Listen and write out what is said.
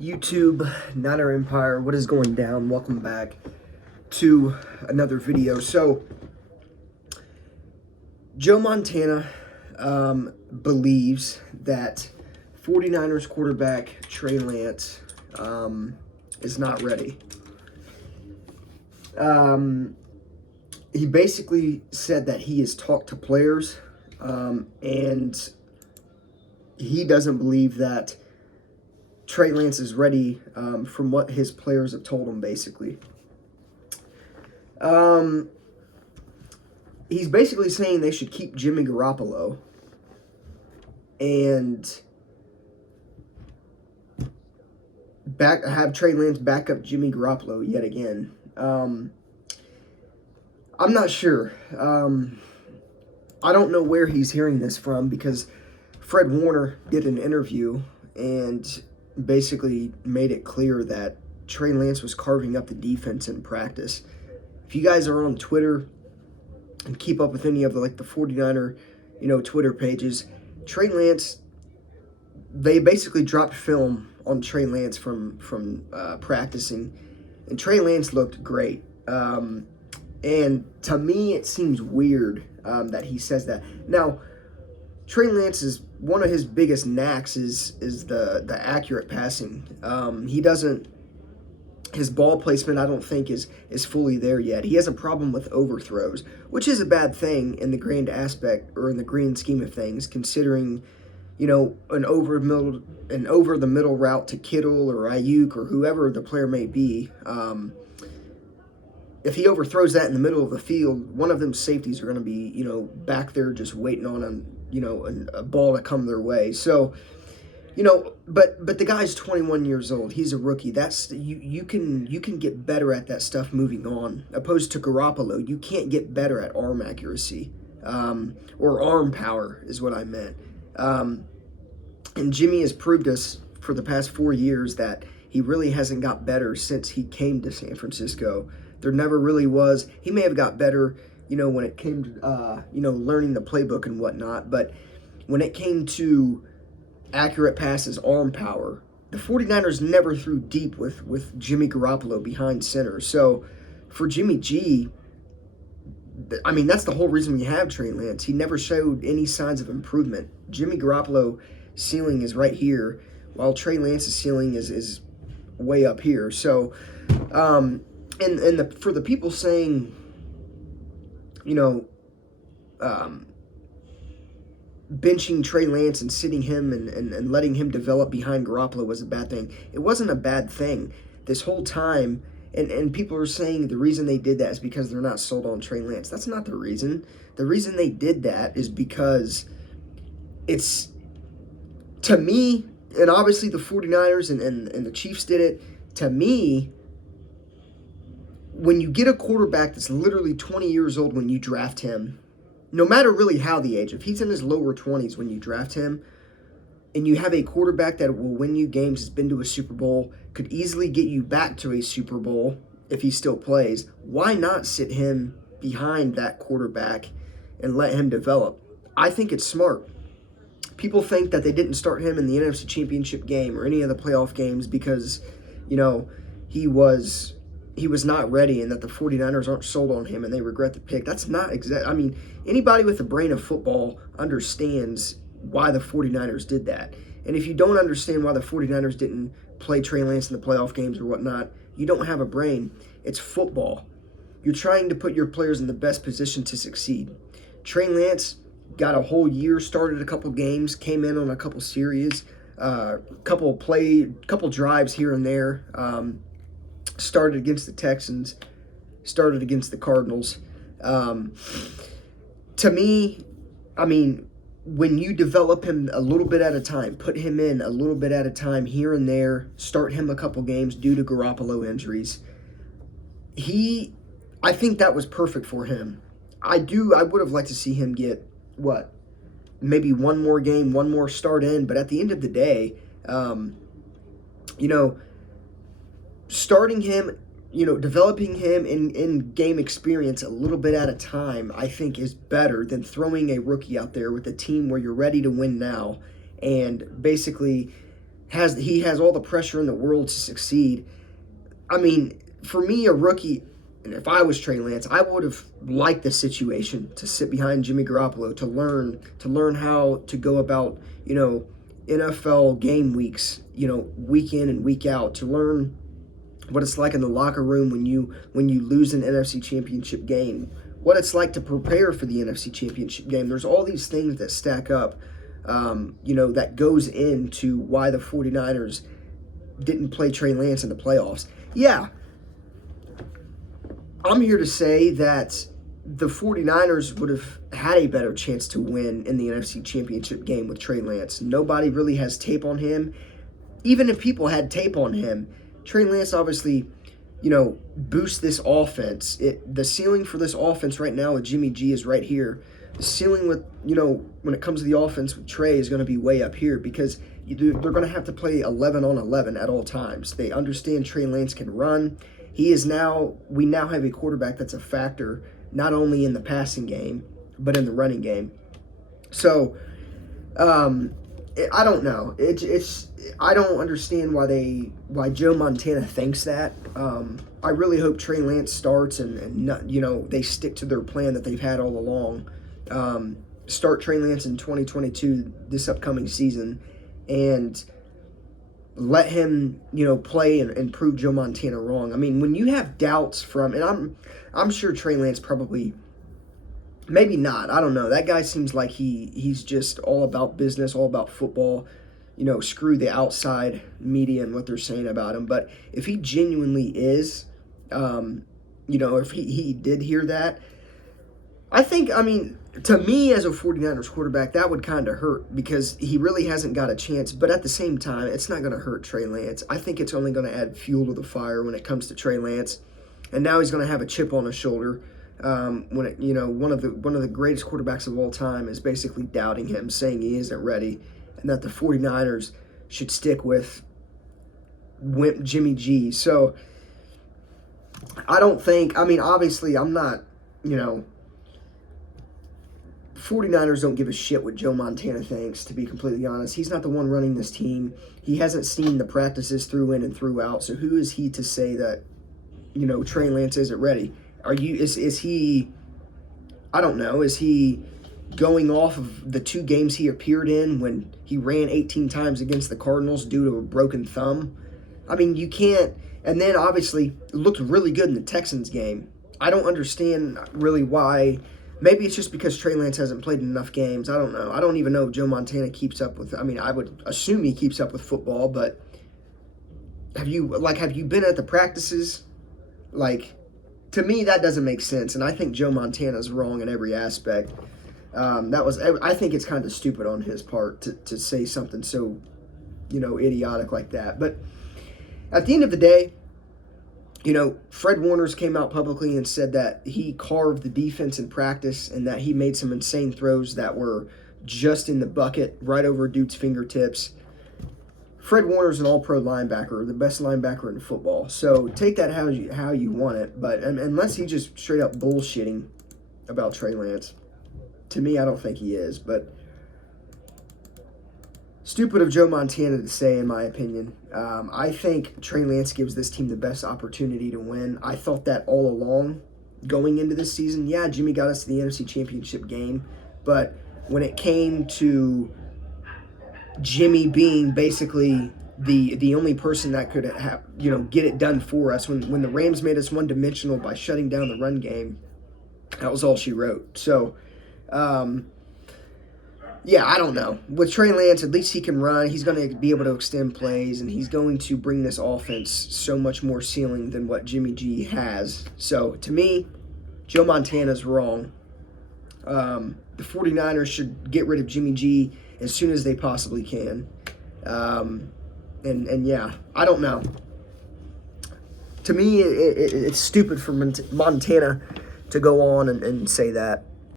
YouTube, Niner Empire, what is going down? Welcome back to another video. So, Joe Montana believes that 49ers quarterback Trey Lance is not ready. He basically said that he has talked to players and he doesn't believe that Trey Lance is ready from what his players have told him, basically. He's basically saying they should keep Jimmy Garoppolo and have Trey Lance back up Jimmy Garoppolo yet again. I'm not sure. I don't know where he's hearing this from because Fred Warner did an interview and basically made it clear that Trey Lance was carving up the defense in practice. If you guys are on Twitter and keep up with any of the 49er, Twitter pages, Trey Lance, they basically dropped film on Trey Lance from practicing, and Trey Lance looked great. And to me, it seems weird that he says that. Now, Trey Lance is one of his biggest knacks is the accurate passing. He doesn't. His ball placement, I don't think, is fully there yet. He has a problem with overthrows, which is a bad thing in the grand aspect or in the grand scheme of things, considering, an over the middle route to Kittle or Ayuk or whoever the player may be. If he overthrows that in the middle of the field, one of them safeties are going to be, back there just waiting on a ball to come their way. So, but the guy's 21 years old. He's a rookie. That's you can get better at that stuff moving on. Opposed to Garoppolo, you can't get better at arm accuracy or arm power is what I meant. And Jimmy has proved us for the past 4 years that he really hasn't got better since he came to San Francisco. There never really was. He may have got better, when it came to, learning the playbook and whatnot. But when it came to accurate passes, arm power, the 49ers never threw deep with Jimmy Garoppolo behind center. So for Jimmy G, that's the whole reason we have Trey Lance. He never showed any signs of improvement. Jimmy Garoppolo ceiling is right here, while Trey Lance's ceiling is way up here. So, for the people saying, benching Trey Lance and sitting him and letting him develop behind Garoppolo was a bad thing. It wasn't a bad thing this whole time, and people are saying the reason they did that is because they're not sold on Trey Lance. That's not the reason. The reason they did that is because it's, to me, and obviously the 49ers and the Chiefs did it, to me, when you get a quarterback that's literally 20 years old when you draft him, no matter really how the age, if he's in his lower 20s when you draft him, and you have a quarterback that will win you games, has been to a Super Bowl, could easily get you back to a Super Bowl if he still plays, why not sit him behind that quarterback and let him develop? I think it's smart. People think that they didn't start him in the NFC Championship game or any of the playoff games because, he was not ready and that the 49ers aren't sold on him and they regret the pick. That's not exact. Anybody with a brain of football understands why the 49ers did that. And if you don't understand why the 49ers didn't play Trey Lance in the playoff games or whatnot, you don't have a brain. It's football. You're trying to put your players in the best position to succeed. Trey Lance got a whole year, started a couple games, came in on a couple series, couple drives here and there, started against the Texans, started against the Cardinals. To me, when you develop him a little bit at a time, put him in a little bit at a time here and there, start him a couple games due to Garoppolo injuries, I think that was perfect for him. I would have liked to see him get, maybe one more game, one more start in, but at the end of the day, starting him, developing him in game experience a little bit at a time, I think is better than throwing a rookie out there with a team where you're ready to win now and basically he has all the pressure in the world to succeed. I mean, for me, a rookie, and if I was Trey Lance, I would have liked the situation to sit behind Jimmy Garoppolo to learn how to go about, NFL game weeks, week in and week out, to learn what it's like in the locker room when you lose an NFC Championship game, what it's like to prepare for the NFC Championship game. There's all these things that stack up, that goes into why the 49ers didn't play Trey Lance in the playoffs. Yeah, I'm here to say that the 49ers would have had a better chance to win in the NFC Championship game with Trey Lance. Nobody really has tape on him. Even if people had tape on him, Trey Lance obviously, boosts this offense. The ceiling for this offense right now with Jimmy G is right here. The ceiling with, when it comes to the offense with Trey is going to be way up here because they're going to have to play 11 on 11 at all times. They understand Trey Lance can run. We now have a quarterback that's a factor not only in the passing game, but in the running game. So, I don't know. I don't understand why Joe Montana thinks that. I really hope Trey Lance starts and they stick to their plan that they've had all along. Start Trey Lance in 2022, this upcoming season, and let him, play and prove Joe Montana wrong. I mean, when you have doubts and I'm sure Trey Lance probably, maybe not, I don't know. That guy seems like he's just all about business, all about football. Screw the outside media and what they're saying about him. But if he genuinely is, if he did hear that, to me as a 49ers quarterback, that would kind of hurt because he really hasn't got a chance. But at the same time, it's not going to hurt Trey Lance. I think it's only going to add fuel to the fire when it comes to Trey Lance. And now he's going to have a chip on his shoulder. One of the greatest quarterbacks of all time is basically doubting him, saying he isn't ready, and that the 49ers should stick with Jimmy G. So I don't think, obviously I'm not, 49ers don't give a shit what Joe Montana thinks, to be completely honest. He's not the one running this team. He hasn't seen the practices through in and through out. So who is he to say that, Trey Lance isn't ready? Is he, I don't know, is he going off of the 2 games he appeared in when he ran 18 times against the Cardinals due to a broken thumb? You can't, and then obviously looked really good in the Texans game. I don't understand really why. Maybe it's just because Trey Lance hasn't played enough games. I don't know. I don't even know if Joe Montana keeps up with, I would assume he keeps up with football, but have you been at the practices? To me, that doesn't make sense, and I think Joe Montana's wrong in every aspect. I think it's kind of stupid on his part to say something so, idiotic like that. But at the end of the day, Fred Warner's came out publicly and said that he carved the defense in practice and that he made some insane throws that were just in the bucket, right over dude's fingertips. Fred Warner's an all-pro linebacker, the best linebacker in football. So take that how you want it. But unless he's just straight up bullshitting about Trey Lance, to me, I don't think he is. But stupid of Joe Montana to say, in my opinion. I think Trey Lance gives this team the best opportunity to win. I thought that all along going into this season. Yeah, Jimmy got us to the NFC Championship game. But when it came to Jimmy being basically the only person that could have, get it done for us, when the Rams made us one-dimensional by shutting down the run game, that was all she wrote. So, yeah, I don't know. With Trey Lance, at least he can run. He's going to be able to extend plays, and he's going to bring this offense so much more ceiling than what Jimmy G has. So, to me, Joe Montana's wrong. The 49ers should get rid of Jimmy G as soon as they possibly can. And yeah, I don't know. To me, it's stupid for Montana to go on and say that.